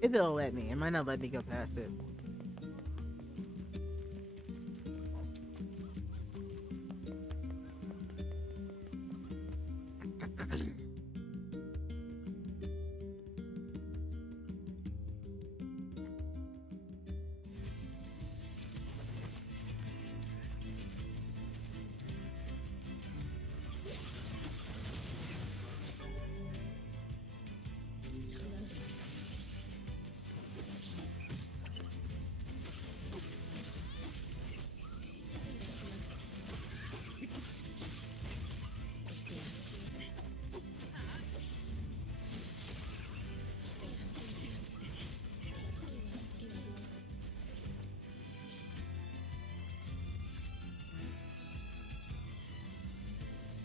If it'll let me. It might not let me go past it.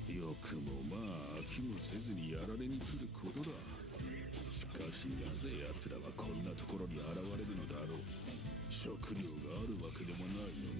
よくもまあ飽きもせずにやられに来ることだ。しかしなぜ奴らはこんなところに現れるのだろう。食料があるわけでもないのに。